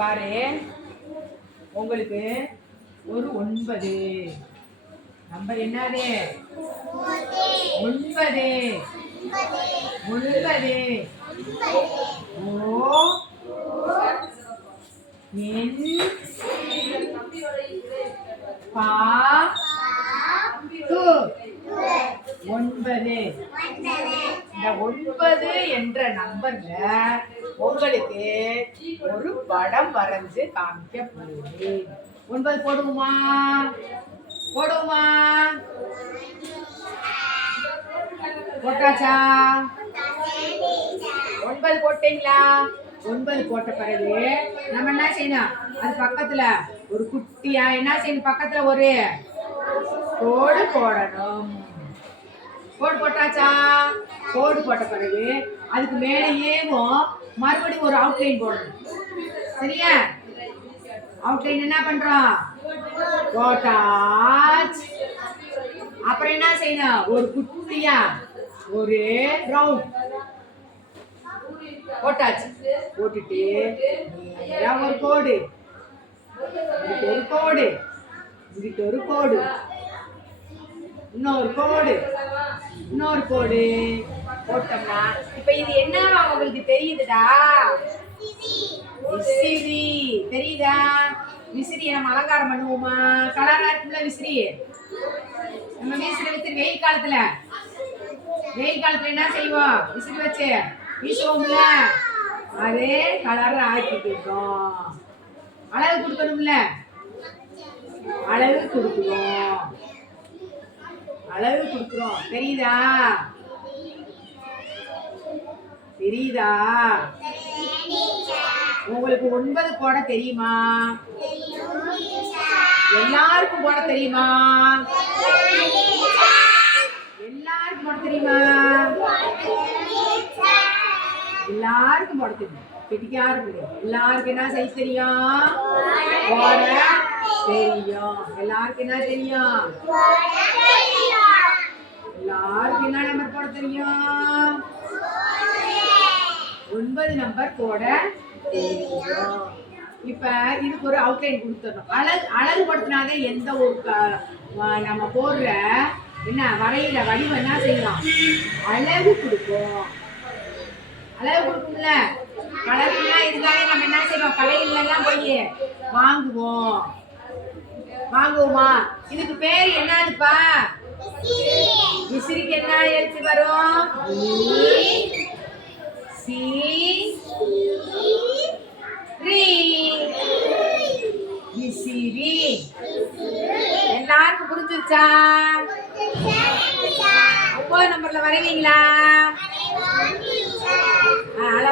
பாரு, உங்களுக்கு ஒரு 9 நம்பர் என்னது? 9 9 ஓ என் பா து 9. இந்த 9 என்ற நம்பர்ல உங்களுக்கு ஒரு படம் வரைஞ்சு காமிக்க போறேன். 9 போடுவோமா? போட்டாச்சா? 9 போட்டீங்களா? 9 போட்ட பிறகு நம்ம என்ன செய்யணும்? அது பக்கத்துல ஒரு குட்டியா என்ன செய்யணும்? பக்கத்துல ஒரு கோடு போடணும். கோடு போட்டாச்சா? கோடு போட்ட பிறகு அதுக்கு மேலேயேவும் மறுபடியும் ஒரு அவுட்லைன் போடணும். சரியா? அவுட்லைன் என்ன பண்றோம்? போட்டாச்சு. அப்புறம் என்ன செய்யணும்? ஒரு குட்டியா ஒரு ரவுண்ட் போட்டாச்சு. போட்டுட்டு ஒரு கோடு, இங்கிட்ட ஒரு கோடு, இங்கிட்ட ஒரு கோடு, இன்னொரு கோடு, இன்னொரு கோடு போட்டோம்னா இப்ப இது என்ன உங்களுக்கு தெரியுதுடா? விசிறி தெரியுதா? விசிறியை நம்ம அலங்காரம் பண்ணுவோமா? கலரா இருக்குல்ல விசிறி. நம்ம வீசுற விசிறி வெயில் காலத்துல என்ன செய்வோம்? விசிறி வச்சு வீசுவோம்ல, அதே கலர் ஆக்கிட்டு இருக்கோம். அழகு கொடுக்கணும்ல, அழகு கொடுக்குறோம். தெரியுதா? உங்களுக்கு 9 போட தெரியுமா? எல்லாருக்கும் போட தெரியுமா? எல்லாருக்கும் போட தெரியுமா? எல்லாருக்கும் போட தெரியும். கெட்டிக்காருக்கு எல்லாருக்கும் என்ன செய்ய தெரியும்? போட தெரியும். எல்லாருக்கும் என்ன தெரியும்? எல்லாருக்கும் என்ன நம்பர் போட தெரியும்? 9 நம்பர் போட தெரியும். இப்ப இதுக்கு ஒரு அவுட்லைன் கொடுத்துடணும். அழகுபடுத்தினாலே எந்த ஒரு நம்ம போடுற என்ன வரையில வடிவம் என்ன செய்யலாம்? அழகு கொடுக்கும். அழகு கொடுக்கும்ல. கலர்லாம் இருந்தாலே நம்ம என்ன செய்வோம்? கடையிலாம் போய் வாங்குவோமா? இதுக்கு பேர் என்னதுப்பா? விசிறிக்கு என்ன எழுத்து வரும்? விசிறி. எல்லாருக்கும் புரிஞ்சிருச்சா? 9 நம்பர்ல வரைவீங்களா?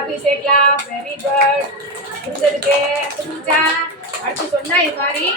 போய் சேர்க்கலாம். Very good. புரிஞ்சதுக்கு புரிஞ்சா அடுத்து சொன்னா இது மாதிரி